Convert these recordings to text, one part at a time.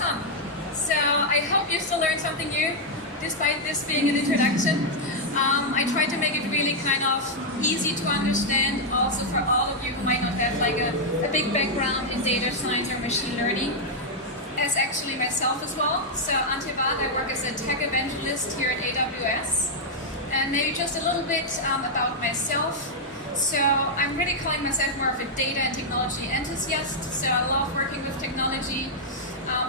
Awesome. So I hope you still learned something new, despite this being an introduction. I tried to make it really kind of easy to understand, also for all of you who might not have like a big background in data science or machine learning, as actually myself as well. So Antivat, I work as a tech evangelist here at AWS. And maybe just a little bit about myself. So I'm really calling myself more of a data and technology enthusiast. So I love working with technology.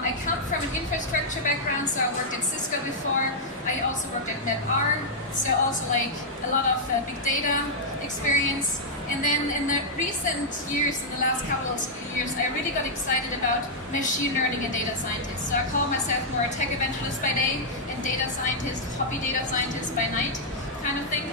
I come from an infrastructure background, so I worked at Cisco before. I also worked at NetR, so also like a lot of big data experience. And then in the recent years, in the last couple of years, I really got excited about machine learning and data scientists. So I call myself more a tech evangelist by day and data scientist, hobby data scientist by night kind of thing.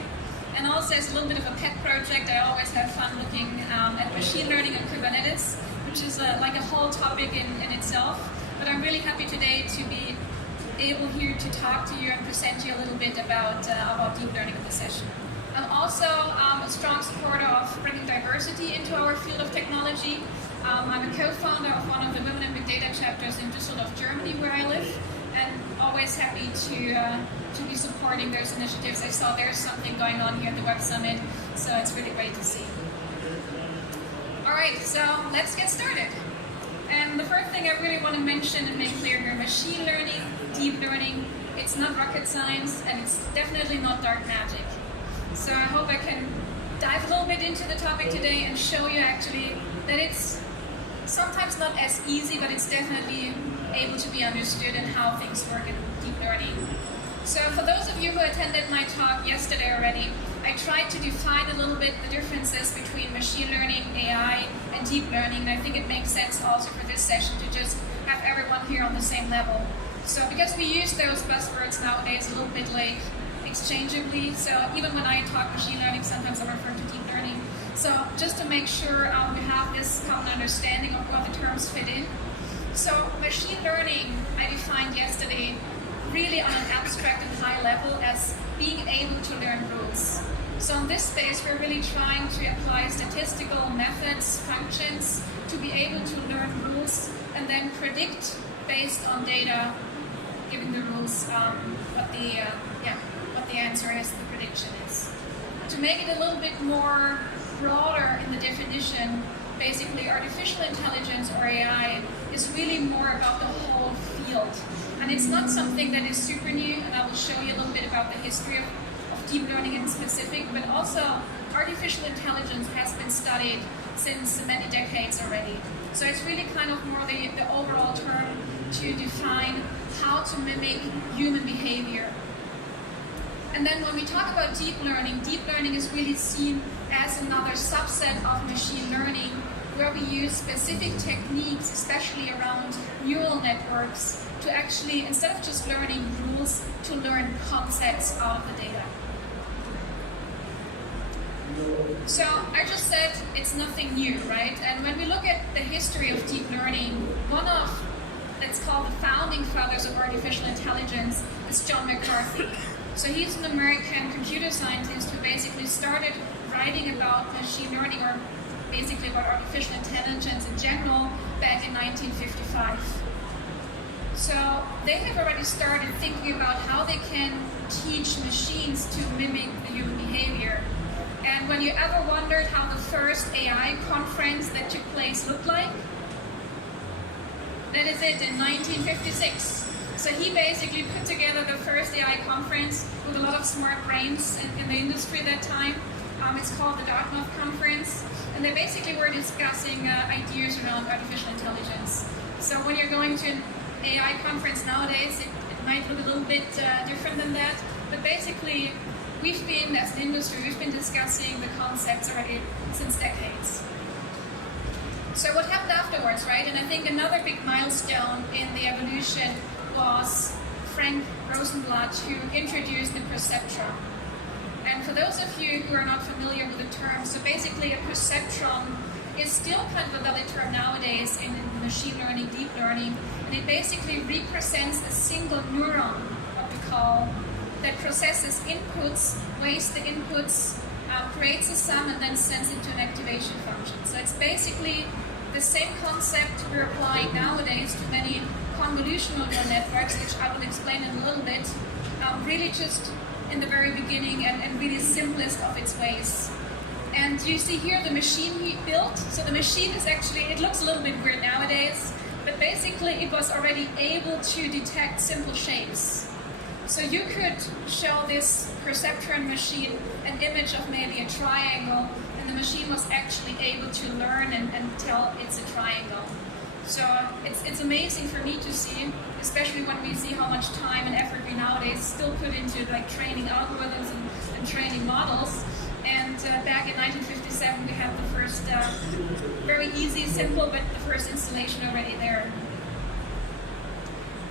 And also as a little bit of a pet project, I always have fun looking at machine learning and Kubernetes, which is like a whole topic in itself. But I'm really happy today to be able here to talk to you and present you a little bit about deep learning in this session. I'm also a strong supporter of bringing diversity into our field of technology. I'm a co-founder of one of the Women in Big Data chapters in Düsseldorf, Germany, where I live, and always happy to be supporting those initiatives. I saw there's something going on here at the Web Summit, so it's really great to see. All right, so let's get started. And the first thing I really want to mention and make clear here, machine learning, deep learning, it's not rocket science, and it's definitely not dark magic. So I hope I can dive a little bit into the topic today and show you actually that it's sometimes not as easy, but it's definitely able to be understood and how things work in deep learning. So for those of you who attended my talk yesterday already, I tried to define a little bit the differences between machine learning, AI, and deep learning, and I think it makes sense also for this session to just have everyone here on the same level. So because we use those buzzwords nowadays a little bit like exchangeably, so even when I talk machine learning, sometimes I refer to deep learning. So just to make sure we have this common understanding of where the terms fit in. So machine learning, I defined yesterday, really on an abstract and high level as being able to learn rules. So in this space, we're really trying to apply statistical methods, functions, to be able to learn rules and then predict based on data, given the rules, what the answer is, the prediction is. To make it a little bit more broader in the definition, basically artificial intelligence or AI is really more about the whole field. And it's not something that is super new, and I will show you a little bit about the history of deep learning in specific, but also artificial intelligence has been studied since many decades already. So it's really kind of more the overall term to define how to mimic human behavior. And then when we talk about deep learning is really seen as another subset of machine learning where we use specific techniques, especially around neural networks, to actually, instead of just learning rules, to learn concepts out of the data. So I just said it's nothing new, right? And when we look at the history of deep learning, one of, let's call the founding fathers of artificial intelligence is John McCarthy. So he's an American computer scientist who basically started writing about machine learning, or basically about artificial intelligence in general, back in 1955. So they have already started thinking about how they can teach machines to mimic the human behavior. And when you ever wondered how the first AI conference that took place looked like, that is it, in 1956. So he basically put together the first AI conference with a lot of smart brains in the industry at that time. It's called the Dartmouth Conference. And they basically were discussing ideas around artificial intelligence. So when you're going to an AI conference nowadays, it might look a little bit different than that. But basically, we've been, as an industry, we've been discussing the concepts already since decades. So what happened afterwards, right? And I think another big milestone in the evolution was Frank Rosenblatt, who introduced the perceptron. And for those of you who are not familiar with the term, so basically a perceptron is still kind of a valid term nowadays in machine learning, deep learning, and it basically represents a single neuron, what we call, that processes inputs, weighs the inputs, creates a sum, and then sends it to an activation function. So it's basically the same concept we're applying nowadays to many convolutional neural networks, which I will explain in a little bit, really just in the very beginning and really simplest of its ways. And you see here the machine he built. So the machine is actually, it looks a little bit weird nowadays, but basically it was already able to detect simple shapes. So you could show this perceptron machine an image of maybe a triangle, and the machine was actually able to learn and tell it's a triangle. So it's amazing for me to see, especially when we see how much time and effort we nowadays still put into like training algorithms and training models. And back in 1957, we had the first very easy, simple, but the first installation already there.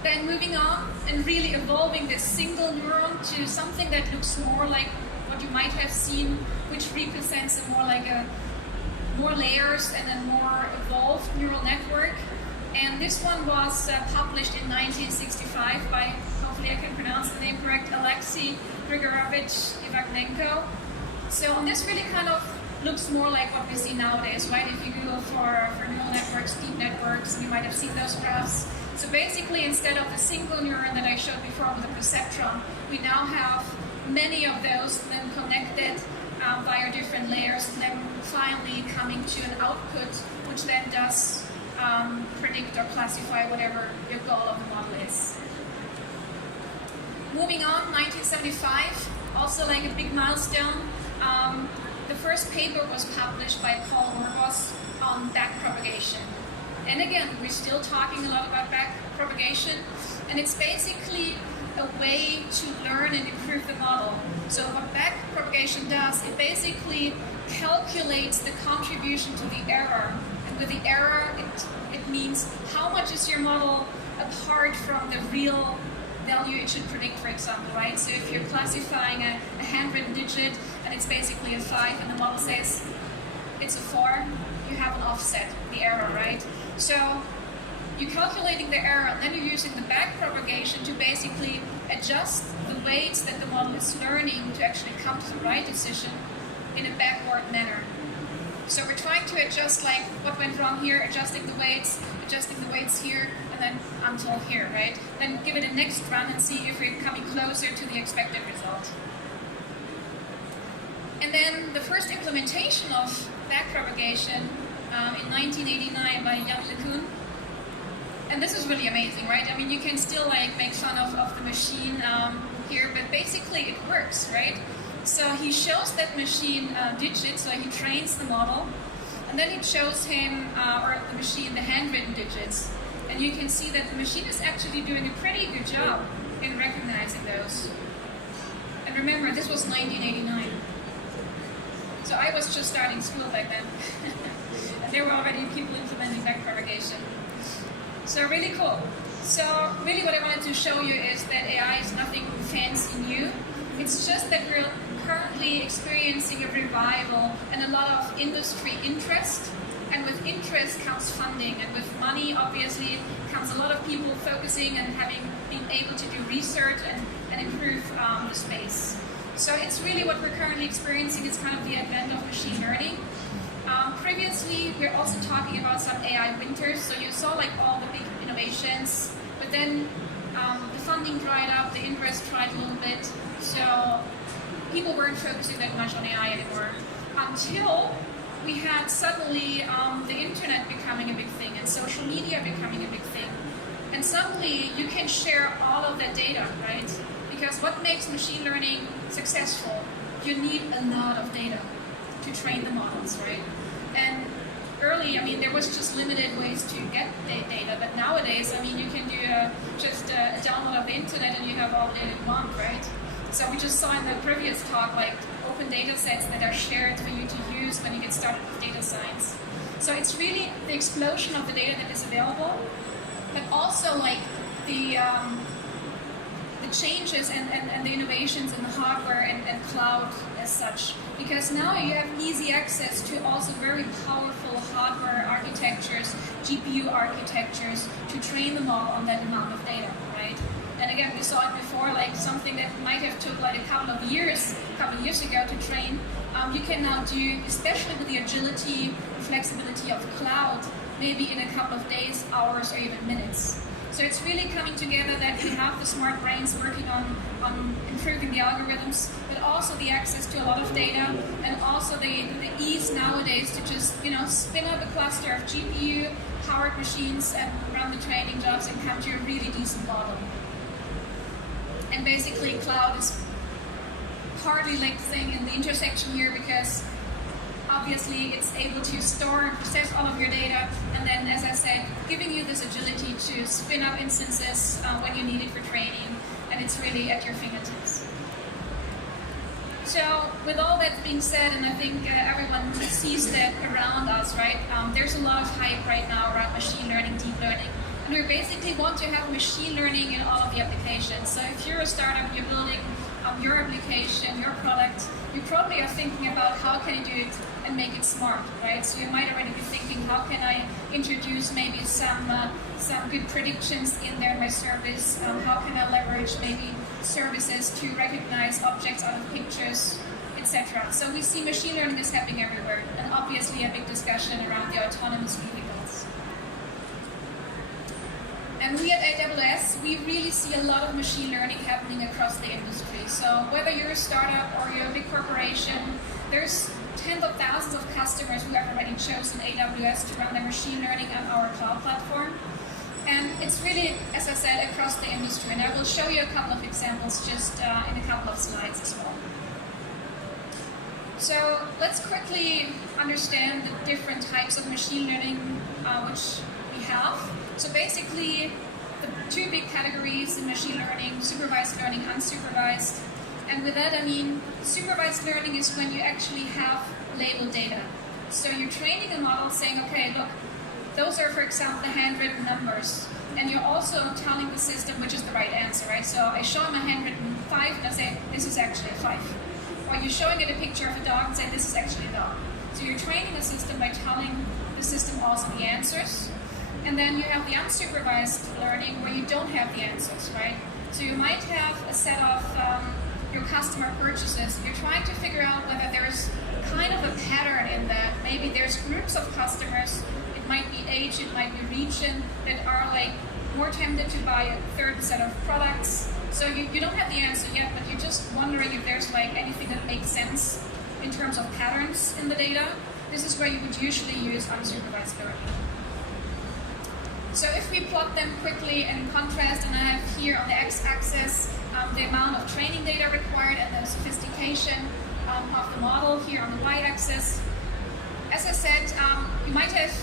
Then moving on and really evolving this single neuron to something that looks more like what you might have seen, which represents more layers and a more evolved neural network. And this one was published in 1965 by, hopefully I can pronounce the name correct, Alexei Grigorovich Ivanenko. So this really kind of looks more like what we see nowadays, right? If you Google for neural networks, deep networks, you might have seen those graphs. So basically, instead of the single neuron that I showed before with the perceptron, we now have many of those then connected via different layers, and then finally coming to an output, which then does predict or classify whatever your goal of the model is. Moving on, 1975, also like a big milestone. The first paper was published by Paul Orgos on backpropagation. And again, we're still talking a lot about backpropagation, and it's basically a way to learn and improve the model. So what backpropagation does, it basically calculates the contribution to the error. And with the error, it means how much is your model apart from the real value it should predict, for example, right? So if you're classifying a handwritten digit and it's basically a 5 and the model says it's a 4, you have an offset, the error, right? So you're calculating the error, and then you're using the backpropagation to basically adjust the weights that the model is learning to actually come to the right decision in a backward manner. So we're trying to adjust like what went wrong here, adjusting the weights here, and then until here, right? Then give it a next run and see if we're coming closer to the expected result. And then the first implementation of backpropagation in 1989 by Jan LeCun. And this is really amazing, right? I mean, you can still like make fun of the machine here, but basically it works, right? So he shows that machine digits, so he trains the model, and then it shows him, or the machine, the handwritten digits. And you can see that the machine is actually doing a pretty good job in recognizing those. And remember, this was 1989. So I was just starting school back then. And there were already people implementing backpropagation. So really cool. So really what I wanted to show you is that AI is nothing fancy new. It's just that we're currently experiencing a revival and a lot of industry interest. And with interest comes funding, and with money, obviously, comes a lot of people focusing and been able to do research and improve the space. So it's really what we're currently experiencing. It's kind of the advent of machine learning. Previously, we're also talking about some AI winters. So you saw like all the big innovations, but then the funding dried up, the interest dried a little bit. So people weren't focusing that much on AI anymore until we had suddenly the internet becoming a big thing and social media becoming a big thing. And suddenly you can share all of that data, right? Because what makes machine learning successful? You need a lot of data to train the models, right? And early, I mean, there was just limited ways to get data, but nowadays, I mean, you can do just a download of the internet and you have all the data you want, right? So we just saw in the previous talk, like open data sets that are shared for you to use when you get started with data science. So it's really the explosion of the data that is available, but also like the changes and the innovations in the hardware and cloud as such. Because now you have easy access to also very powerful hardware architectures, GPU architectures, to train the model on that amount of data, right? And again, we saw it before, like something that might have took like a couple of years ago to train, you can now do, especially with the agility and flexibility of the cloud, maybe in a couple of days, hours, or even minutes. So it's really coming together that we have the smart brains working on improving the algorithms, but also the access to a lot of data, and also the ease nowadays to just spin up a cluster of GPU-powered machines and run the training jobs and come to a really decent model. And basically, cloud is partly like the thing in the intersection here because obviously it's able to store and process all of your data, and then, as I said, giving you this agility to spin up instances when you need it for training, and it's really at your fingertips. So with all that being said, and I think everyone sees that around us, right? There's a lot of hype right now around machine learning, deep learning, and we basically want to have machine learning in all of the applications. So if you're a startup, you're building your application, your product, you probably are thinking about how can I do it and make it smart, right? So you might already be thinking, how can I introduce maybe some good predictions in there in my service? How can I leverage maybe services to recognize objects out of pictures, etc. So we see machine learning is happening everywhere, and obviously a big discussion around the autonomous vehicles. And we at AWS, we really see a lot of machine learning happening across the industry. So whether you're a startup or you're a big corporation, there's tens of thousands of customers who have already chosen AWS to run their machine learning on our cloud platform. And it's really, as I said, across the industry. And I will show you a couple of examples just in a couple of slides as well. So let's quickly understand the different types of machine learning which we have. So basically, the two big categories in machine learning: supervised learning, unsupervised. And with that, I mean supervised learning is when you actually have labeled data. So you're training a model saying, okay, look, those are, for example, the handwritten numbers. And you're also telling the system which is the right answer, right? So I show him a handwritten 5 and I say, this is actually a 5. Or you're showing it a picture of a dog and say, this is actually a dog. So you're training the system by telling the system also the answers. And then you have the unsupervised learning where you don't have the answers, right? So you might have a set of your customer purchases. You're trying to figure out whether there's kind of a pattern in that. Maybe there's groups of customers, it might be age, it might be region, that are like more tempted to buy a certain set of products. So you don't have the answer yet, but you're just wondering if there's like anything that makes sense in terms of patterns in the data. This is where you would usually use unsupervised learning. So if we plot them quickly in contrast, and I have here on the x-axis the amount of training data required and the sophistication of the model here on the y-axis. As I said, you might have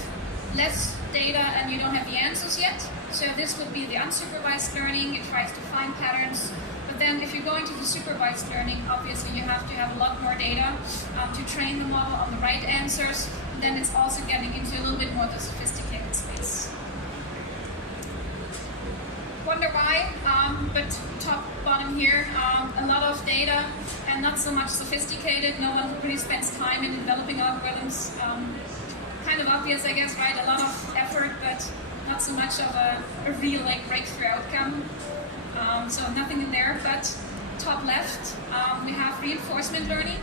less data and you don't have the answers yet. So this would be the unsupervised learning. It tries to find patterns. But then if you're going to the supervised learning, obviously you have to have a lot more data to train the model on the right answers. And then it's also getting into a little bit more the sophisticated space. Wonder why, but top bottom here, a lot of data and not so much sophisticated. No one really spends time in developing algorithms. Kind of obvious, I guess, right? A lot of effort, but not so much of a real breakthrough outcome. So nothing in there, but top left, we have reinforcement learning.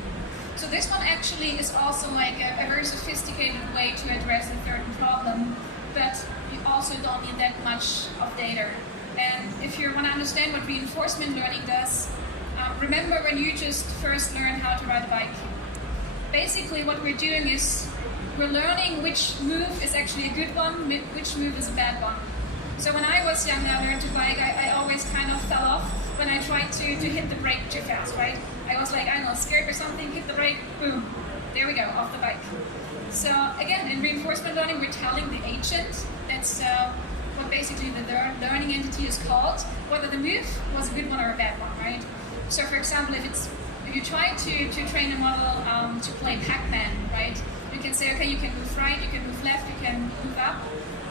So this one actually is also a very sophisticated way to address a certain problem, but you also don't need that much of data. And if you want to understand what reinforcement learning does, remember when you just first learned how to ride a bike. Basically what we're doing is we're learning which move is actually a good one, which move is a bad one. So when I was young and I learned to bike, I always kind of fell off when I tried to hit the brake too fast, right? I was like, I don't know, scared or something, hit the brake, boom, there we go, off the bike. So again, in reinforcement learning, we're telling the agent, that's what basically the learning entity is called, whether the move was a good one or a bad one, right? So for example, if you try to train a model to play Pac-Man, right? You can say, okay, you can move right, you can move left, you can move up.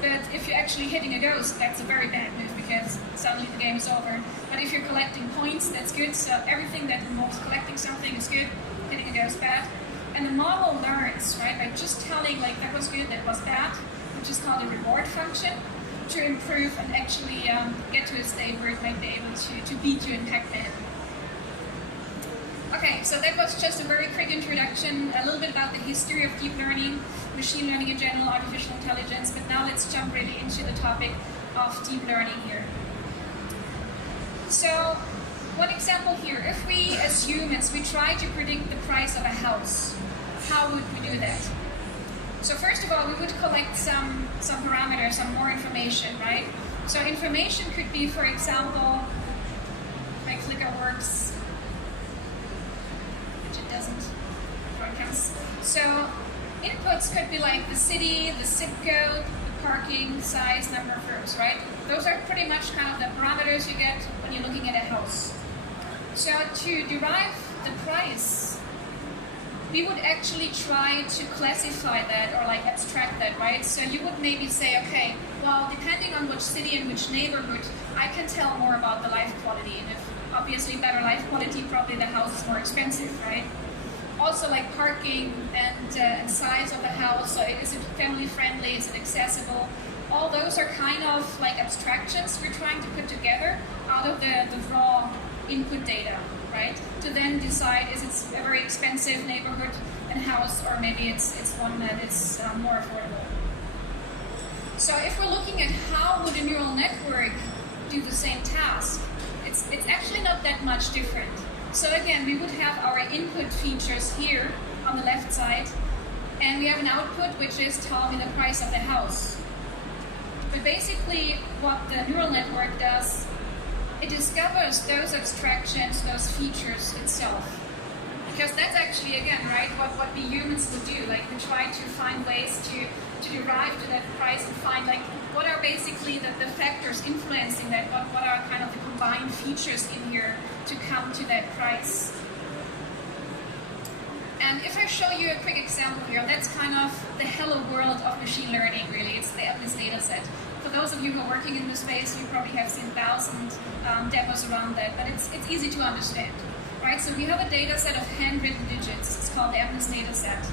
But if you're actually hitting a ghost, that's a very bad move because suddenly the game is over. But if you're collecting points, that's good. So everything that involves collecting something is good, hitting a ghost bad. And the model learns, right, by just telling that was good, that was bad, which is called a reward function, to improve and actually get to a state where it might be able to beat you in Pac-Man. Okay, so that was just a very quick introduction, a little bit about the history of deep learning, machine learning in general, artificial intelligence, but now let's jump really into the topic of deep learning here. So, one example here, if we, as humans, we try to predict the price of a house, how would we do that? So first of all, we would collect some parameters, some more information, right? So information could be, for example, my clicker works, which it doesn't, broadcast. So inputs could be like the city, the zip code, the parking, size, number of rooms, right? Those are pretty much kind of the parameters you get when you're looking at a house. So to derive the price, we would actually try to classify that or like abstract that, right? So you would maybe say, okay, well, depending on which city and which neighborhood, I can tell more about the life quality. And if obviously better life quality, probably the house is more expensive, right? Also like parking and size of the house. So is it family friendly? Is it accessible? All those are kind of like abstractions we're trying to put together out of the raw input data, right? To then decide, is it a very expensive neighborhood and house, or maybe it's one that is more affordable. So if we're looking at how would a neural network do the same task, it's actually not that much different. So again, we would have our input features here on the left side, and we have an output which is tell me the price of the house. But basically what the neural network does, it discovers those abstractions, those features itself. Because that's actually, again, right, what we humans would do. Like, we try to find ways to derive to that price and find, like, what are basically the factors influencing that, what are kind of the combined features in here to come to that price. And if I show you a quick example here, that's kind of the hello world of machine learning, really. It's the AWS data set. For those of you who are working in this space, you probably have seen thousands demos around that, but it's easy to understand, right? So we have a data set of handwritten digits. It's called the AWS data set.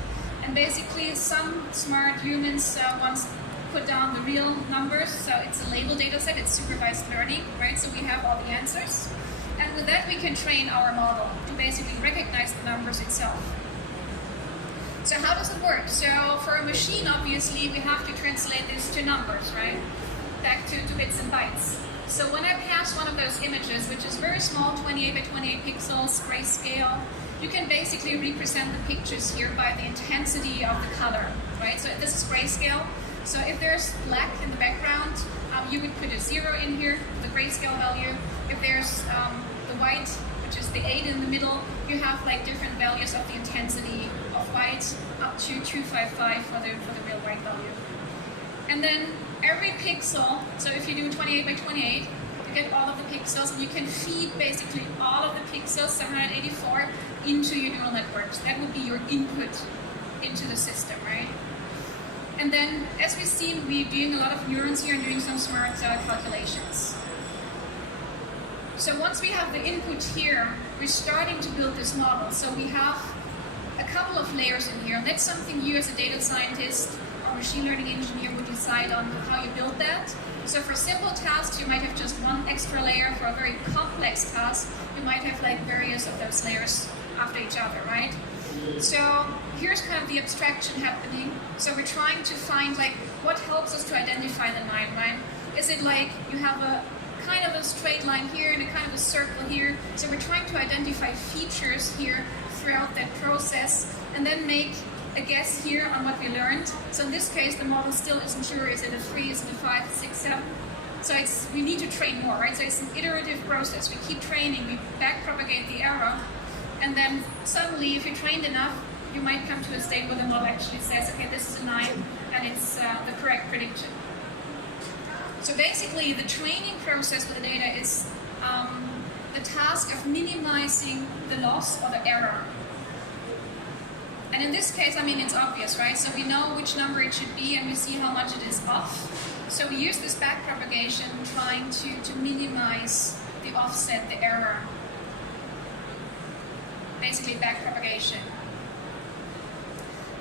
And basically, some smart humans once put down the real numbers, so it's a label data set, it's supervised learning, right? So we have all the answers. And with that, we can train our model to basically recognize the numbers itself. So how does it work? So for a machine, obviously, we have to translate this to numbers, right? Back to bits and bytes. So when I pass one of those images, which is very small, 28 by 28 pixels, grayscale, you can basically represent the pictures here by the intensity of the color, right? So this is grayscale. So if there's black in the background, you would put a 0 in here, the grayscale value. If there's the white, which is the 8 in the middle, you have like different values of the intensity of white up to 255 for the real white value. And then every pixel, so if you do 28 by 28, you get all of the pixels, and you can feed basically all of the pixels, 784, into your neural networks. That would be your input into the system, right? And then, as we've seen, we're doing a lot of neurons here and doing some smart calculations. So once we have the input here, we're starting to build this model. So we have a couple of layers in here. And that's something you as a data scientist or machine learning engineer would decide on how you build that. So for simple tasks, you might have just one extra layer. For a very complex task, you might have like various of those layers after each other, right? So here's kind of the abstraction happening. So we're trying to find like what helps us to identify the line, right? Is it like you have a kind of a straight line here and a kind of a circle here? So we're trying to identify features here throughout that process and then make a guess here on what we learned. So in this case, the model still isn't sure, is it a 3, is it a 5, 6, 7? So we need to train more, right? So it's an iterative process. We keep training, we backpropagate the error, and then suddenly, if you're trained enough, you might come to a state where the model actually says, okay, this is a 9, and it's the correct prediction. So basically, the training process with the data is the task of minimizing the loss or the error. And in this case, I mean, it's obvious, right? So we know which number it should be, and we see how much it is off. So we use this backpropagation trying to minimize the offset, the error. Basically, backpropagation.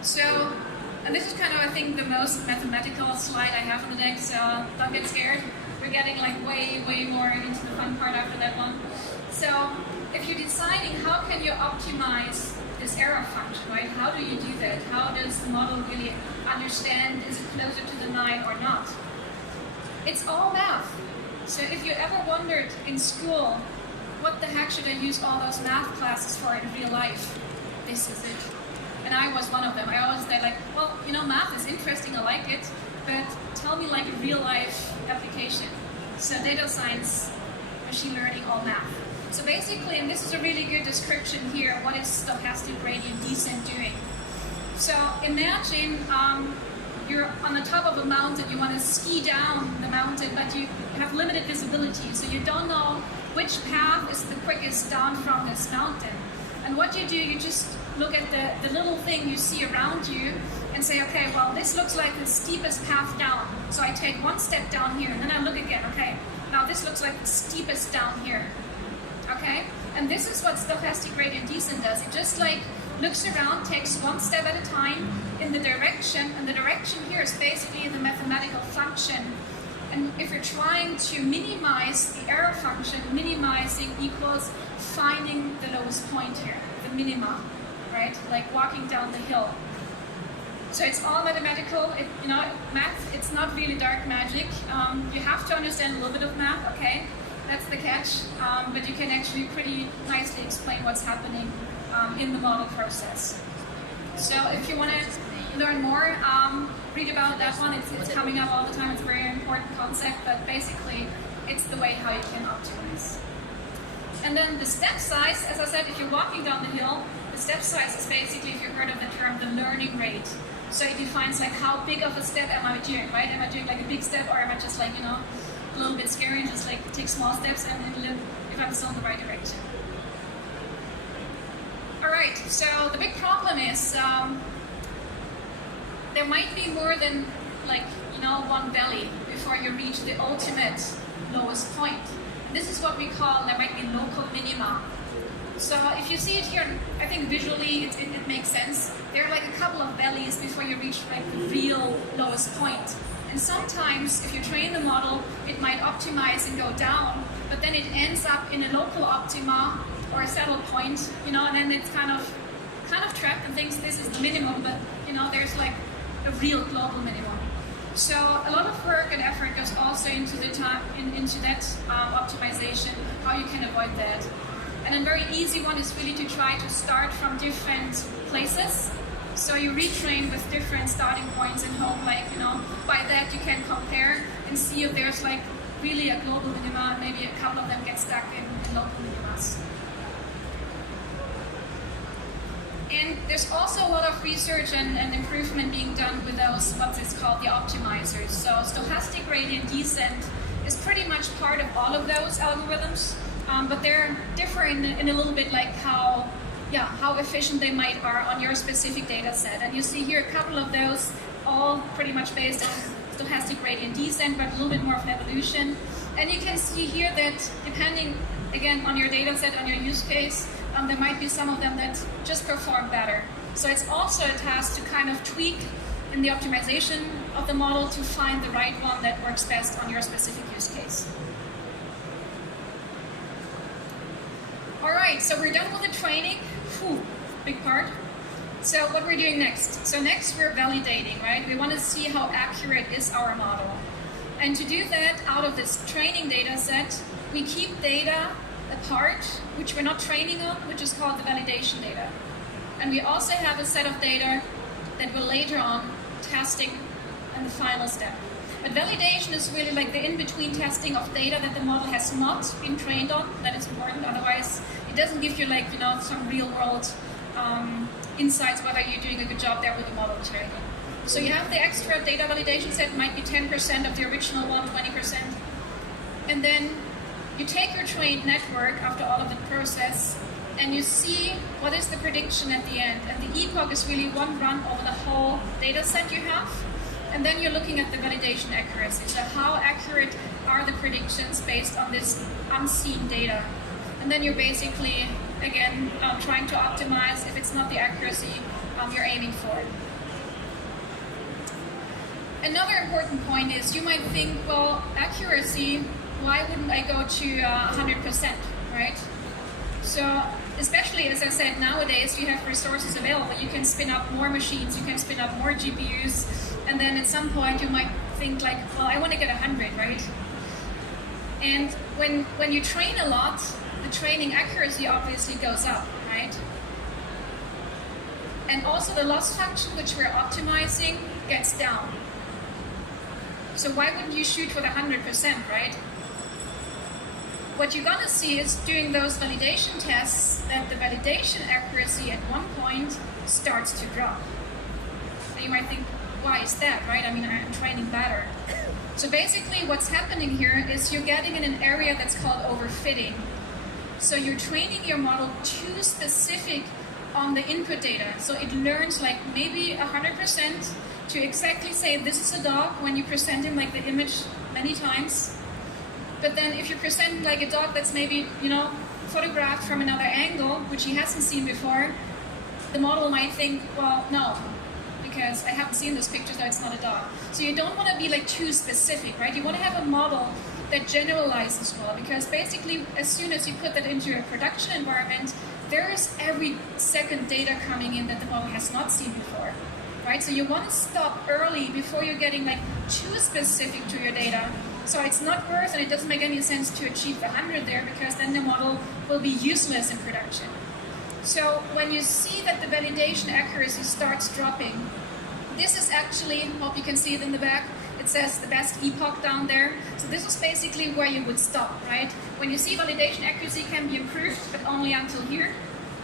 So, and this is kind of, I think, the most mathematical slide I have on the deck, so don't get scared. we're getting like way more into the fun part after that one. So if you're deciding how can you optimize this error function, right? How do you do that? How does the model really understand, is it closer to the 9 or not? It's all math. So if you ever wondered in school, what the heck should I use all those math classes for in real life? This is it. And I was one of them. I always said like, well, you know, math is interesting, I like it, but tell me like a real life application. So data science, machine learning, all math. So basically, and this is a really good description here, what is stochastic gradient descent doing? So imagine you're on the top of a mountain, you want to ski down the mountain, but you have limited visibility, so you don't know which path is the quickest down from this mountain. And what you do, you just look at the little thing you see around you and say, okay, well, this looks like the steepest path down. So I take one step down here, and then I look again, okay, now this looks like the steepest down here. Okay? And this is what stochastic gradient descent does. It just like looks around, takes one step at a time in the direction, and the direction here is basically the mathematical function. And if you're trying to minimize the error function, minimizing equals finding the lowest point here, the minima, right? Like walking down the hill. So it's all mathematical. Math, it's not really dark magic. You have to understand a little bit of math, okay? That's the catch. But you can actually pretty nicely explain what's happening in the model process. So if you want to learn more, read about that one. It's coming up all the time. It's a very important concept, but basically it's the way how you can optimize. And then the step size, as I said, if you're walking down the hill, the step size is basically, if you've heard of the term, the learning rate. So it defines like how big of a step am I doing, right? Am I doing like a big step, or am I just like, a little bit scary and just like take small steps and then if I'm still in the right direction. Alright, so the big problem is there might be more than one valley before you reach the ultimate lowest point. This is what we call, there might be local minima. So if you see it here, I think visually it makes sense. There are like a couple of valleys before you reach like the real lowest point. And sometimes if you train the model, it might optimize and go down, but then it ends up in a local optima or a saddle point, and then it's kind of trapped and thinks this is the minimum, but there's like a real global minimum. So a lot of work and effort goes also into that optimization, how you can avoid that. And a very easy one is really to try to start from different places. So you retrain with different starting points and hope, by that you can compare and see if there's like really a global minima, and maybe a couple of them get stuck in local minimas. And there's also a lot of research and improvement being done with those, what is called the optimizers. So stochastic gradient descent is pretty much part of all of those algorithms, but they're different in a little bit like how efficient they are on your specific data set. And you see here a couple of those, all pretty much based on stochastic gradient descent, but a little bit more of an evolution. And you can see here that depending, again, on your data set, on your use case, there might be some of them that just perform better. So it's also a task to kind of tweak in the optimization of the model to find the right one that works best on your specific use case. All right, so we're done with the training. Whew, big part. So what we're doing next? So next we're validating, right? We want to see how accurate is our model. And to do that, out of this training data set, we keep data apart, which we're not training on, which is called the validation data. And we also have a set of data that we're later on testing in the final step. But validation is really like the in-between testing of data that the model has not been trained on. That is important, otherwise it doesn't give you some real-world insights whether you're doing a good job there with the model training. So you have the extra data validation set, might be 10% of the original one, 20%. And then you take your trained network after all of the process and you see what is the prediction at the end. And the epoch is really one run over the whole data set you have. And then you're looking at the validation accuracy. So how accurate are the predictions based on this unseen data? And then you're basically, again, trying to optimize if it's not the accuracy you're aiming for. another important point is you might think, well, accuracy, why wouldn't I go to 100%, right? So especially, as I said, nowadays you have resources available. You can spin up more machines, you can spin up more GPUs, and then at some point you might think like, well, I want to get 100, right? And when you train a lot, the training accuracy obviously goes up, right? And also the loss function, which we're optimizing, gets down. So why wouldn't you shoot for the 100%, right? What you're gonna see is during those validation tests that the validation accuracy at one point starts to drop. And you might think, why is that, right? I mean, I'm training better. So basically what's happening here is you're getting in an area that's called overfitting. So you're training your model too specific on the input data. So it learns like maybe 100% to exactly say this is a dog when you present him like the image many times. But then if you present like a dog that's maybe, photographed from another angle, which he hasn't seen before, the model might think, well, no, because I haven't seen those pictures, so it's not a dog. So you don't want to be like too specific, right? You want to have a model that generalizes well, because basically as soon as you put that into a production environment, there is every second data coming in that the model has not seen before, right? So you want to stop early before you're getting like too specific to your data. So it's not worth, and it doesn't make any sense to achieve the 100 there, because then the model will be useless in production. So when you see that the validation accuracy starts dropping, this is actually, hope you can see it in the back, it says the best epoch down there. So this is basically where you would stop, right? When you see validation accuracy can be improved, but only until here.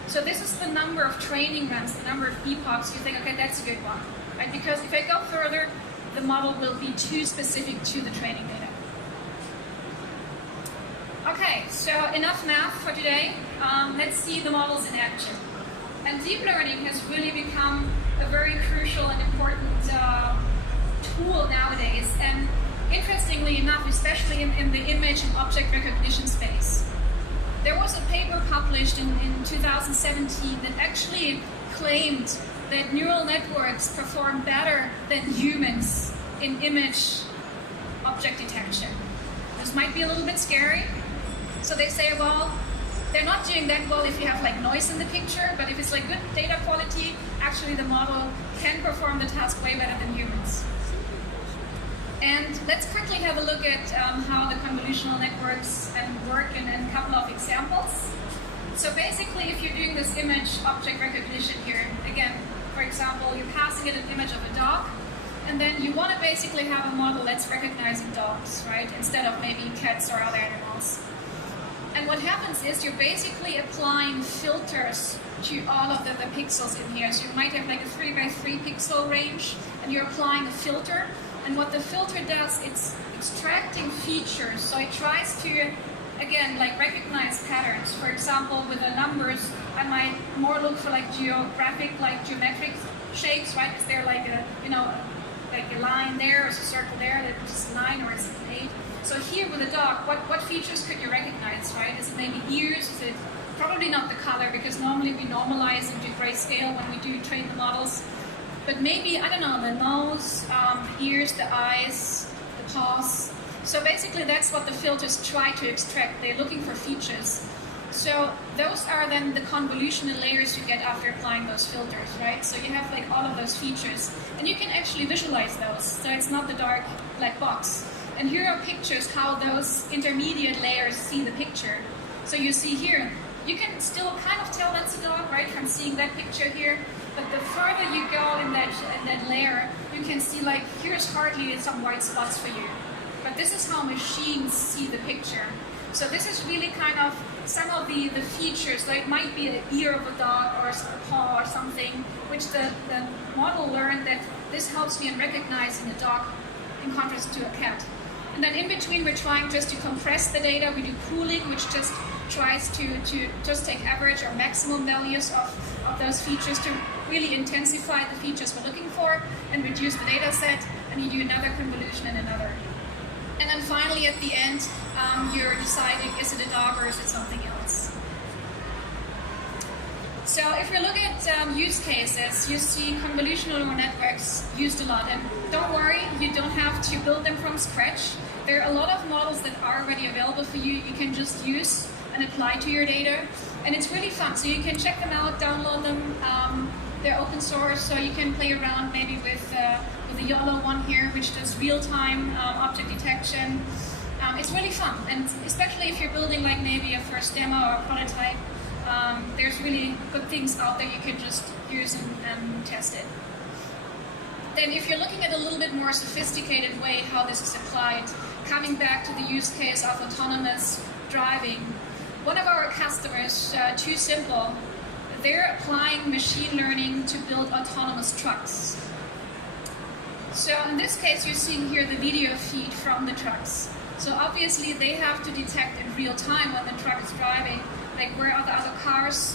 So this is the number of training runs, the number of epochs. You think, okay, that's a good one, right? Because if I go further, the model will be too specific to the training data. Okay, so enough math for today. Let's see the models in action. And deep learning has really become a very crucial and important tool nowadays. And interestingly enough, especially in the image and object recognition space, there was a paper published in 2017 that actually claimed that neural networks perform better than humans in image object detection. This might be a little bit scary. So they say, well, they're not doing that well if you have like noise in the picture, but if it's like good data quality, actually the model can perform the task way better than humans. And let's quickly have a look at how the convolutional networks work in a couple of examples. So basically, if you're doing this image object recognition here, again, for example, you're passing it an image of a dog, and then you want to basically have a model that's recognizing dogs, right, instead of maybe cats or other animals. And what happens is you're basically applying filters to all of the pixels in here. So you might have like a 3x3 pixel range, and you're applying a filter. And what the filter does, it's extracting features. So it tries to, again, like recognize patterns. For example, with the numbers, I might more look for like geometric shapes, right? Is there like a, like a line there, or is a circle there that is a 9, or is it an 8? So here with a dog, what features could you recognize, right? Is it maybe ears? Is it probably not the color, because normally we normalize into grayscale when we do train the models. But maybe, I don't know, the nose, the ears, the eyes, the paws. So basically that's what the filters try to extract. They're looking for features. So those are then the convolutional layers you get after applying those filters, right? So you have like all of those features, and you can actually visualize those. So it's not the dark black box. And here are pictures how those intermediate layers see the picture. So you see here, you can still kind of tell that's a dog, right, from seeing that picture here. But the further you go in that layer, you can see like, here's hardly some white spots for you. But this is how machines see the picture. So this is really kind of some of the features. So it might be the ear of a dog or a paw or something, which the model learned that this helps me in recognizing a dog in contrast to a cat. And then in between, we're trying just to compress the data. We do pooling, which just tries to just take average or maximum values of those features to really intensify the features we're looking for and reduce the data set. And you do another convolution and another. And then finally, at the end, you're deciding, is it a dog or is it something else? So if we look at use cases, you see convolutional neural networks used a lot. And don't worry, you don't have to build them from scratch. There are a lot of models that are already available for you. You can just use and apply to your data. And it's really fun. So you can check them out, download them. They're open source, so you can play around maybe with the yellow one here, which does real-time object detection. It's really fun, and especially if you're building like maybe a first demo or a prototype, there's really good things out there you can just use and test it. Then if you're looking at a little bit more sophisticated way how this is applied, coming back to the use case of autonomous driving, one of our customers, Too Simple, they're applying machine learning to build autonomous trucks. So in this case, you're seeing here the video feed from the trucks. So obviously they have to detect in real time when the truck is driving, like where are the other cars,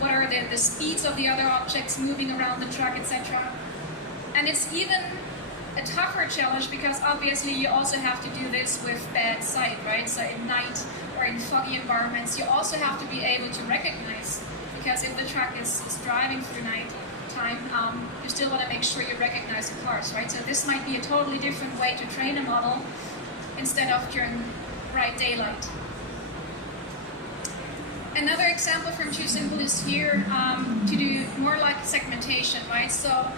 what are the speeds of the other objects moving around the truck, etc. And it's even a tougher challenge because obviously you also have to do this with bad sight, right? So in night or in foggy environments, you also have to be able to recognize, because if the truck is driving through night time, you still want to make sure you recognize the cars, right? So this might be a totally different way to train a model instead of during bright daylight. Another example from Too Simple is here to do more like segmentation, right? So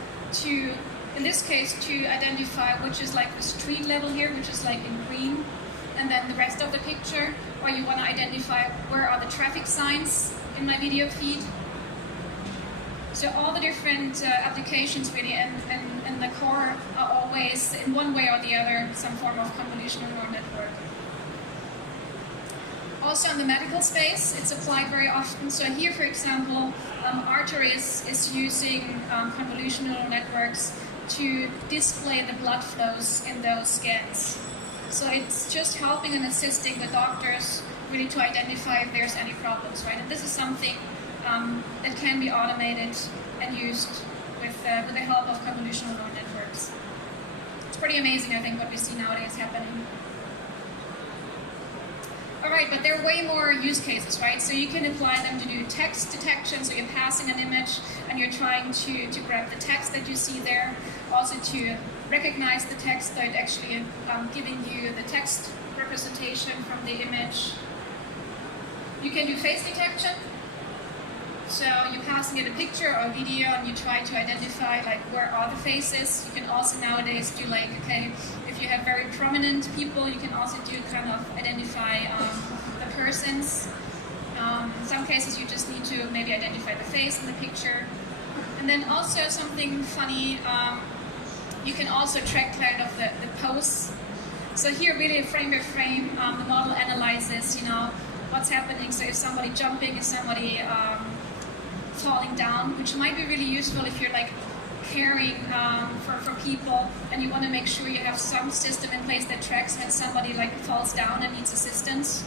in this case, to identify which is like the street level here, which is like in green, and then the rest of the picture, or you want to identify where are the traffic signs in my video feed. So all the different applications really, and the core are always, in one way or the other, some form of convolutional neural network. Also in the medical space, it's applied very often. So here, for example, Arteris is using convolutional neural networks to display the blood flows in those scans. So it's just helping and assisting the doctors really to identify if there's any problems, right? And this is something that can be automated and used with the help of convolutional neural networks. It's pretty amazing, I think, what we see nowadays happening. All right, but there are way more use cases, right? So you can apply them to do text detection, so you're passing an image and you're trying to grab the text that you see there, also to recognize the text, so it actually giving you the text representation from the image. You can do face detection. So you're passing it a picture or a video and you try to identify like where are the faces. You can also nowadays do like, okay, if you have very prominent people, you can also do kind of identify the persons. In some cases you just need to maybe identify the face in the picture. And then also something funny, you can also track kind of the pose. So here really frame by frame, the model analyzes, what's happening. So if somebody jumping, if somebody falling down, which might be really useful if you're like caring for people and you want to make sure you have some system in place that tracks when somebody like falls down and needs assistance.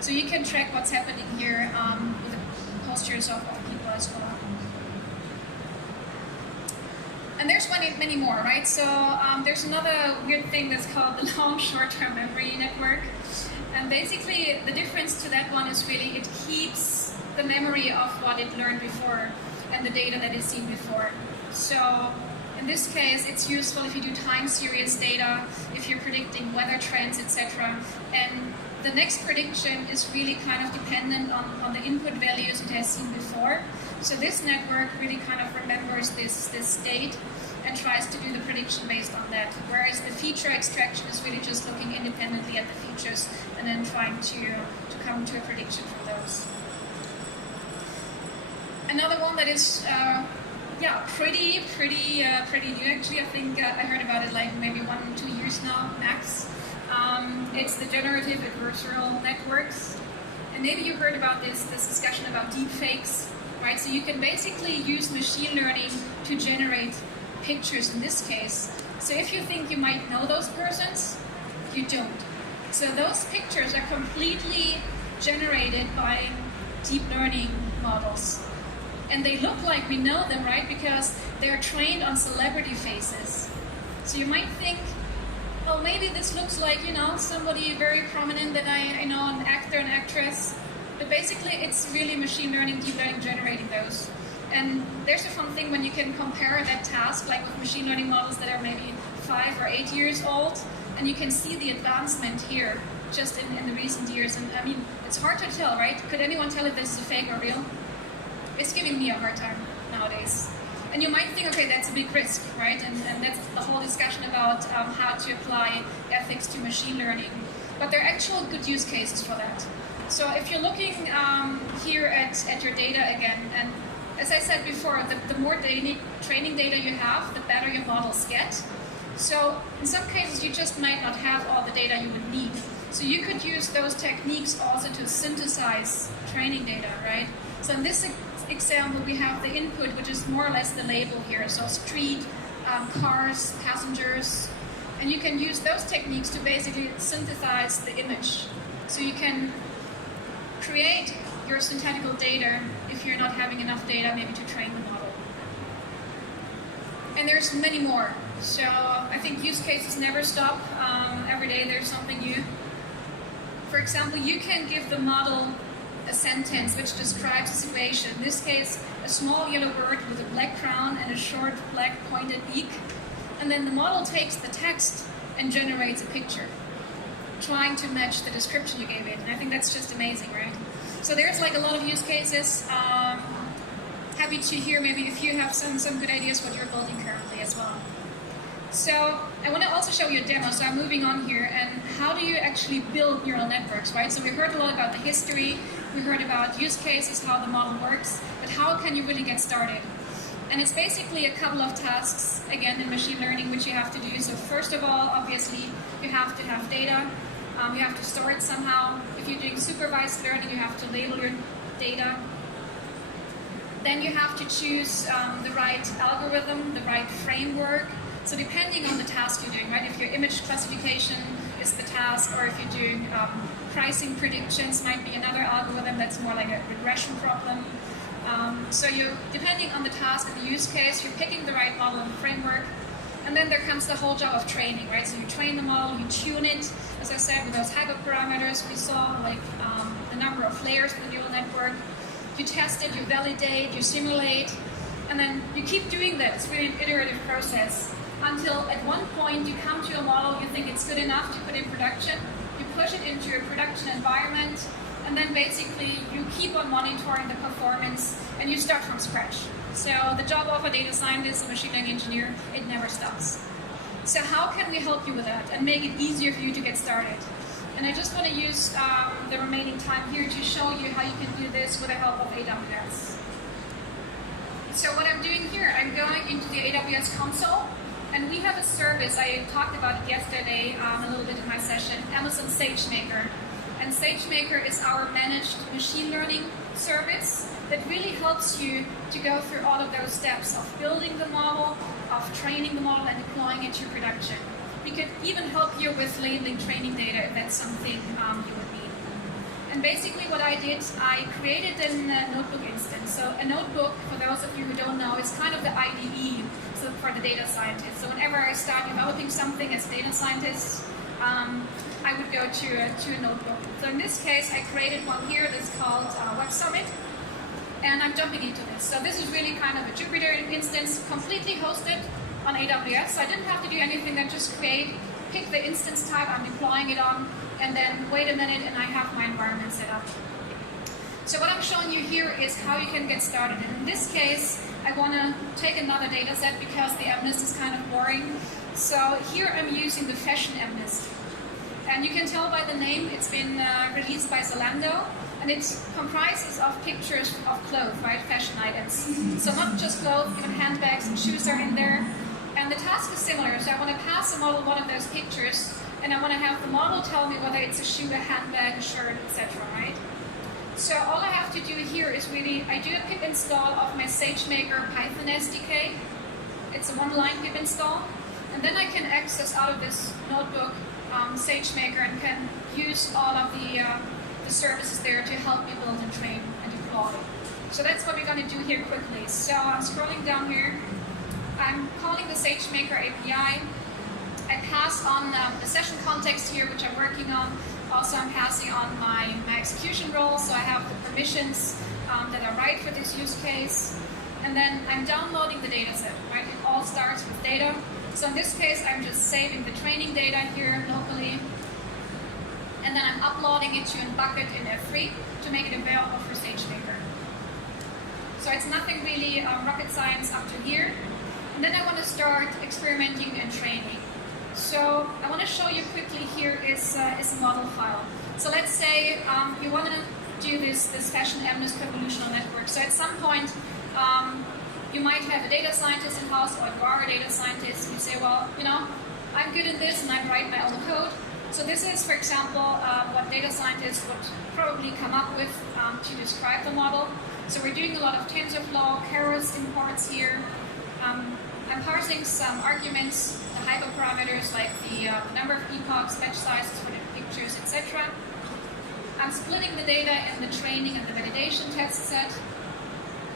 So you can track what's happening here with the postures of people as well. And there's many more, right? So there's another weird thing that's called the long short-term memory network. And basically the difference to that one is really it keeps the memory of what it learned before and the data that it's seen before. So in this case, it's useful if you do time series data, if you're predicting weather trends, etc. And the next prediction is really kind of dependent on the input values it has seen before. So this network really kind of remembers this state and tries to do the prediction based on that. Whereas the feature extraction is really just looking independently at the features and then trying to come to a prediction from those. Another one that is pretty new actually. I think I heard about it like maybe 1 or 2 years now max. It's the generative adversarial networks, and maybe you heard about this discussion about deepfakes, right? So you can basically use machine learning to generate pictures in this case. So if you think you might know those persons, you don't. So those pictures are completely generated by deep learning models. And they look like we know them, right? Because they're trained on celebrity faces. So you might think, oh, maybe this looks like, somebody very prominent that I know, an actor, an actress. But basically, it's really machine learning, deep learning generating those. And there's a fun thing when you can compare that task, like with machine learning models that are maybe 5 or 8 years old, and you can see the advancement here just in the recent years. And I mean, it's hard to tell, right? Could anyone tell if this is a fake or real? It's giving me a hard time nowadays. And you might think, okay, that's a big risk, right? And that's the whole discussion about how to apply ethics to machine learning. But there are actual good use cases for that. So if you're looking here at your data again, and as I said before, the more training data you have, the better your models get. So in some cases, you just might not have all the data you would need. So you could use those techniques also to synthesize training data, right? So in this example, we have the input, which is more or less the label here. So street, cars, passengers. And you can use those techniques to basically synthesize the image. So you can create your synthetical data if you're not having enough data maybe to train the model. And there's many more. So I think use cases never stop. Every day there's something new. For example, you can give the model a sentence which describes a situation. In this case, a small yellow bird with a black crown and a short black pointed beak. And then the model takes the text and generates a picture, trying to match the description you gave it. And I think that's just amazing, right? So there's like a lot of use cases. Happy to hear maybe if you have some good ideas what you're building currently as well. So I want to also show you a demo. So I'm moving on here. And how do you actually build neural networks, right? So we heard a lot about the history. We heard about use cases, how the model works. But how can you really get started? And it's basically a couple of tasks, again, in machine learning, which you have to do. So first of all, obviously, you have to have data. You have to store it somehow. If you're doing supervised learning, you have to label your data. Then you have to choose the right algorithm, the right framework. So depending on the task you're doing, right? If your image classification is the task, or if you're doing pricing predictions, might be another algorithm that's more like a regression problem. So depending on the task and the use case, you're picking the right model and framework. And then there comes the whole job of training, right? So you train the model, you tune it, as I said, with those hyperparameters. We saw like the number of layers of the neural network. You test it, you validate, you simulate, and then you keep doing that. It's really an iterative process until at one point you come to a model you think it's good enough to put in production. You push it into a production environment, and then basically you keep on monitoring the performance and you start from scratch. So the job of a data scientist, a machine learning engineer, it never stops. So how can we help you with that and make it easier for you to get started? And I just want to use the remaining time here to show you how you can do this with the help of AWS. So what I'm doing here, I'm going into the AWS console, and we have a service, I talked about it yesterday a little bit in my session, Amazon SageMaker. And SageMaker is our managed machine learning service that really helps you to go through all of those steps of building the model, of training the model and deploying it to production. We could even help you with labeling training data if that's something you would need. And basically what I did, I created a notebook instance. So a notebook, for those of you who don't know, is kind of the IDE for the data scientist. So whenever I start developing something as a data scientist, I would go to a notebook. So in this case, I created one here that's called Web Summit. And I'm jumping into this. So this is really kind of a Jupyter instance, completely hosted on AWS. So I didn't have to do anything, I just pick the instance type I'm deploying it on, and then wait a minute and I have my environment set up. So what I'm showing you here is how you can get started. And in this case, I want to take another data set because the MNIST is kind of boring. So here I'm using the fashion MNIST. And you can tell by the name, it's been released by Zalando. And it comprises of pictures of clothes, right? Fashion items. So not just clothes, even handbags and shoes are in there. And the task is similar. So I want to pass the model one of those pictures, and I want to have the model tell me whether it's a shoe, a handbag, a shirt, etc., right? So all I have to do here is really, I do a pip install of my SageMaker Python SDK. It's a one-line pip install. And then I can access out of this notebook SageMaker and can use all of the services there to help me build and train and deploy. So that's what we're going to do here quickly. So I'm scrolling down here. I'm calling the SageMaker API. I pass on the session context here, which I'm working on Also, I'm passing on my execution role, so I have the permissions that are right for this use case. And then I'm downloading the data set, right? It all starts with data. So in this case, I'm just saving the training data here locally. And then I'm uploading it to a bucket in F3 to make it available for SageMaker. So it's nothing really rocket science up to here. And then I want to start experimenting and training. So I want to show you quickly here is a model file. So let's say you want to do this fashion MNIST convolutional network. So at some point, you might have a data scientist in-house, or you are a data scientist, and you say, well, I'm good in this and I write my own code. So this is, for example, what data scientists would probably come up with to describe the model. So we're doing a lot of TensorFlow, Keras imports here. I'm parsing some arguments, the hyperparameters like the number of epochs, batch sizes for the pictures, etc. I'm splitting the data in the training and the validation test set.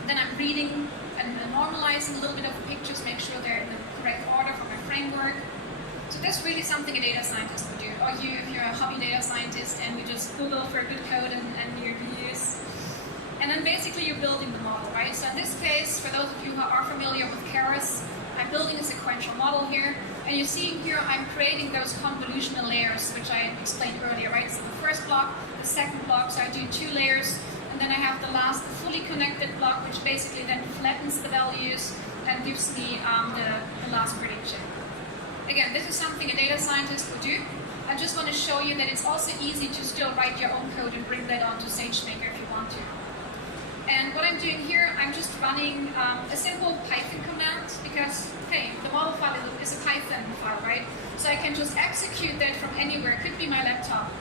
Then I'm reading and normalizing a little bit of the pictures, make sure they're in the correct order for my framework. So that's really something a data scientist would do. Or if you're a hobby data scientist and you just Google for good code and you use. And then basically you're building the model, right? So in this case, for those of you who are familiar with Keras, I'm building a sequential model here. And you see here I'm creating those convolutional layers, which I explained earlier, right? So the first block, the second block, so I do 2 layers. And then I have the last fully connected block, which basically then flattens the values and gives me the last prediction. Again, this is something a data scientist would do. I just want to show you that it's also easy to still write your own code and bring that onto SageMaker if you want to. And what I'm doing here, I'm just running a simple Python command because, hey, the model file is a Python file, right? So I can just execute that from anywhere. It could be my laptop.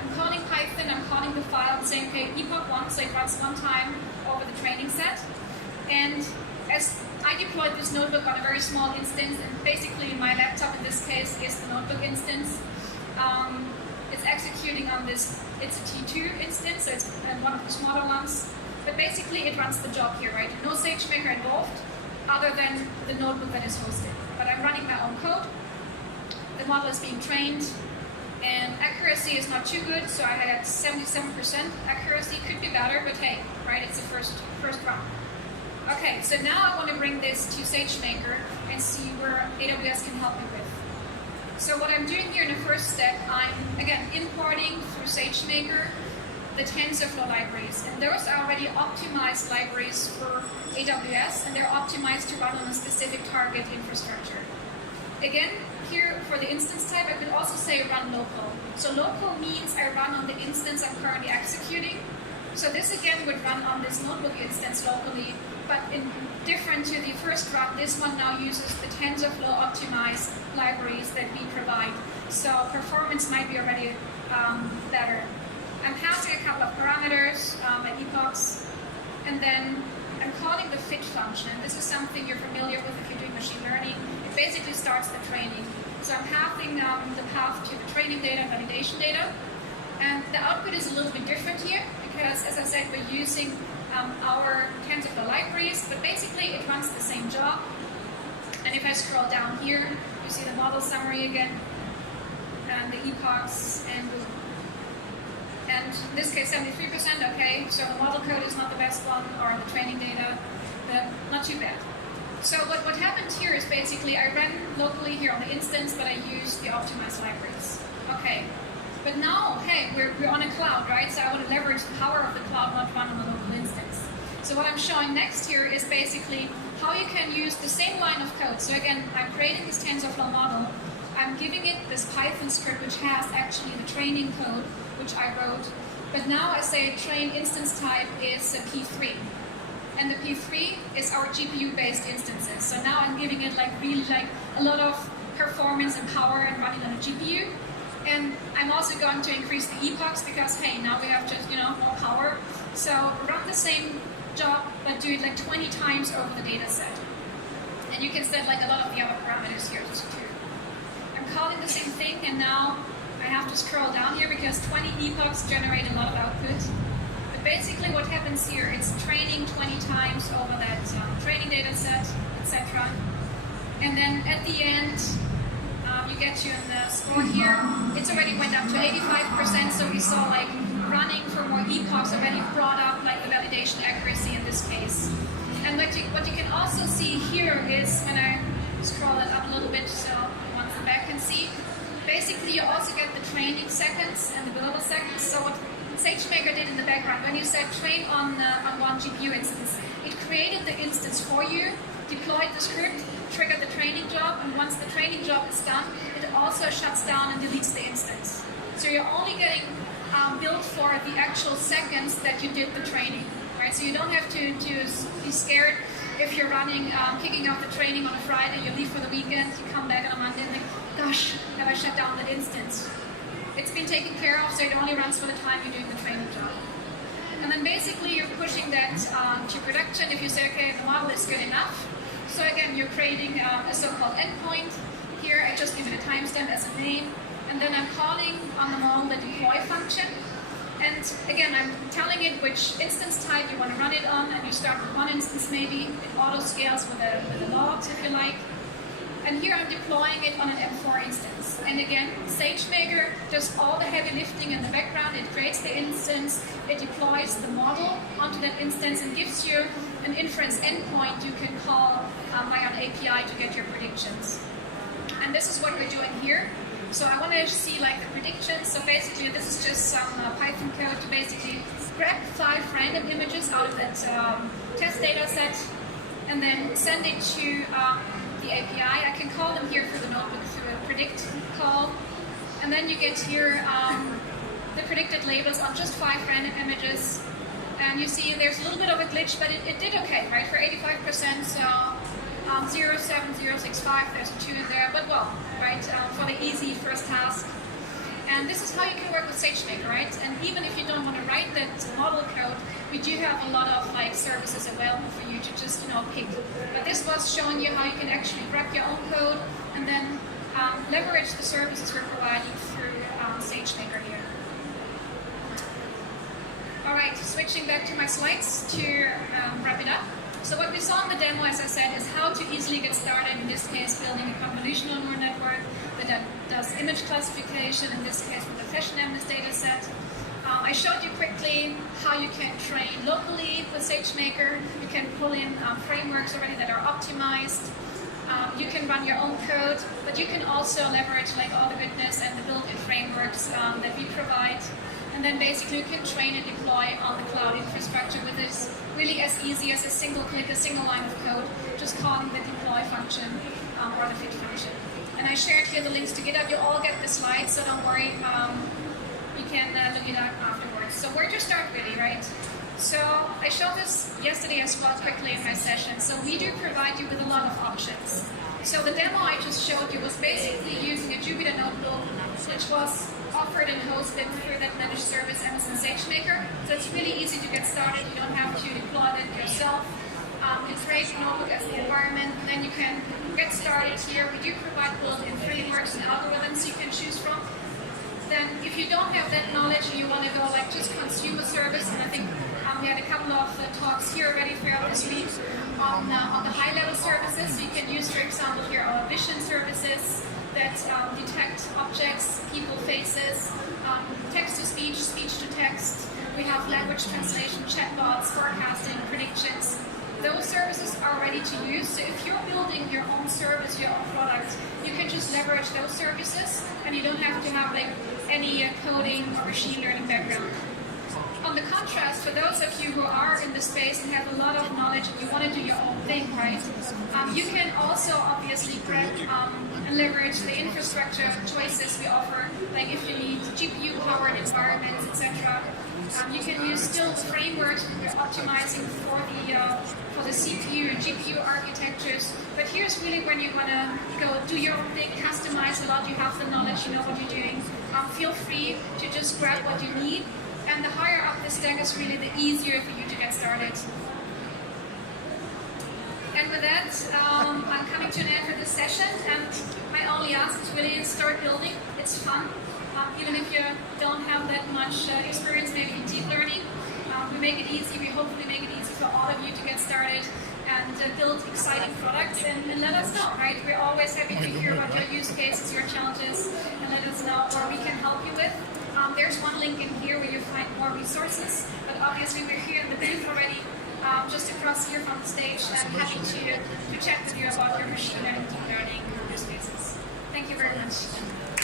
I'm calling Python, I'm calling the file and saying, okay, epoch 1, so it runs one time over the training set. And as I deployed this notebook on a very small instance, and basically my laptop in this case is the notebook instance. It's executing on this, it's a T2 instance, so it's one of the smaller ones. But basically it runs the job here, right? No SageMaker involved, other than the notebook that is hosted. But I'm running my own code. The model is being trained, and accuracy is not too good, so I had 77% accuracy. Could be better, but hey, right? It's the first run. Okay, so now I want to bring this to SageMaker and see where AWS can help me with. So what I'm doing here in the first step, I'm, again, importing through SageMaker the TensorFlow libraries. And those are already optimized libraries for AWS, and they're optimized to run on a specific target infrastructure. Again, here for the instance type, I could also say run local. So local means I run on the instance I'm currently executing. So this again would run on this notebook instance locally, but in different to the first run, this one now uses the TensorFlow optimized libraries that we provide. So performance might be already better. I'm passing a couple of parameters at epochs, and then I'm calling the fit function. And this is something you're familiar with if you're doing machine learning. It basically starts the training. So I'm passing the path to the training data, validation data. And the output is a little bit different here because, as I said, we're using our TensorFlow libraries, but basically it runs the same job. And if I scroll down here, you see the model summary again, and the epochs, and in this case 73%, okay, so the model code is not the best one, or the training data, but not too bad. So what happened here is basically I ran locally here on the instance, but I used the optimized libraries. Okay, but now, hey, we're on a cloud, right? So I want to leverage the power of the cloud, not run on the local instance. So what I'm showing next here is basically how you can use the same line of code. So again, I'm creating this TensorFlow model. I'm giving it this Python script, which has actually the training code, which I wrote. But now I say train instance type is a P3. And the P3 is our GPU-based instances. So now I'm giving it really a lot of performance and power and running on a GPU. And I'm also going to increase the epochs because, hey, now we have just, more power. So run the same job, but do it 20 times over the data set. And you can set a lot of the other parameters here too. I'm calling the same thing, and now I have to scroll down here because 20 epochs generate a lot of output. But basically what happens here, it's training 20 times over that training data set, etc. And then at the end, you get to in the score here, it's already went up to 85%, also we saw like running for more epochs already brought up like the validation accuracy in this case. And what you can also see here is, when I scroll it up a little bit so one from back can see, basically you also get the training seconds and the billable seconds. So what SageMaker did in the background, when you said train on one GPU instance, it created the instance for you, deployed the script, triggered the training job, and once the training job is done, it also shuts down and deletes the instance. So you're only getting billed for the actual seconds that you did the training, right? So you don't have to be scared if you're running, kicking off the training on a Friday, you leave for the weekend, you come back on a Monday and think, gosh, have I shut down that instance? It's been taken care of, so it only runs for the time you're doing the training job. And then basically you're pushing that to production if you say, okay, the model is good enough. So again, you're creating a so-called endpoint. Here I just give it a timestamp as a name, and then I'm calling on the model the deploy function. And again, I'm telling it which instance type you want to run it on, and you start with one instance maybe. It auto scales with the logs if you like. And here I'm deploying it on an M4 instance. And again, SageMaker does all the heavy lifting in the background. It creates the instance, it deploys the model onto that instance, and gives you an inference endpoint you can call via an API to get your predictions. And this is what we're doing here. So I want to see like the predictions. So basically this is just some Python code to basically grab 5 random images out of that test data set and then send it to the API. I can call them here through the notebook through a predict call. And then you get here the predicted labels on just 5 random images. And you see there's a little bit of a glitch, but it did okay, right? For 85%, so 07065, there's a 2 in there, but well, right, for the easy first task. And this is how you can work with SageMaker, right? And even if you don't want to write that model code, we do have a lot of like services available for you to just, pick. But this was showing you how you can actually grab your own code and then leverage the services we're providing through SageMaker here. All right, switching back to my slides to wrap it up. So what we saw in the demo, as I said, is how to easily get started, in this case building a convolutional neural network that does image classification, in this case with a fashionableness data set. I showed you quickly how you can train locally with SageMaker. You can pull in frameworks already that are optimized. You can run your own code, but you can also leverage like all the goodness and the built-in frameworks that we provide. And then basically you can train and deploy on the cloud infrastructure with this really as easy as a single click, a single line of code, just calling the deploy function or the fit function. And I shared here the links to GitHub. You'll all get the slides, so don't worry. You can look it up afterwards. So where to start really, right? So I showed this yesterday as well quickly in my session. So we do provide you with a lot of options. So the demo I just showed you was basically using a Jupyter notebook, which was offered and hosted through that managed service Amazon SageMaker. So it's really easy to get started. You don't have to deploy it yourself. You create a notebook as the environment, and then you can get started here. We do provide built-in frameworks and algorithms you can choose from. Then if you don't have that knowledge and you want to go like just consume a service, and I think we had a couple of talks here already throughout this week on the high-level services. You can use, for example, here our vision services that detect objects, people, faces, text-to-speech, speech-to-text. We have language translation, chatbots, forecasting, predictions. Those services are ready to use. So if you're building your own service, your own product, you can just leverage those services, and you don't have to have like any coding or machine learning background. On the contrast, for those of you who are in the space and have a lot of knowledge and you want to do your own thing, right? You can also obviously grab and leverage the infrastructure choices we offer, like if you need GPU-powered environments, etc. You can use still frameworks when you're optimizing for the CPU and GPU architectures. But here's really when you want to go do your own thing, customize a lot. You have the knowledge, you know what you're doing. Feel free to just grab what you need. And the higher up the stack is really the easier for you to get started. And with that, I'm coming to an end for this session. And my only ask is really to start building. It's fun. Even if you don't have that much experience maybe in deep learning, we make it easy. We hopefully make it easy for all of you to get started and build exciting products. And let us know, right? We're always happy to hear about your use cases, your challenges, and let us know what we can help you with. There's one link in here where you find more resources, but obviously we're here in the booth already, just across here from the stage, and happy to chat with you about your machine learning, deep learning use cases. Thank you very much.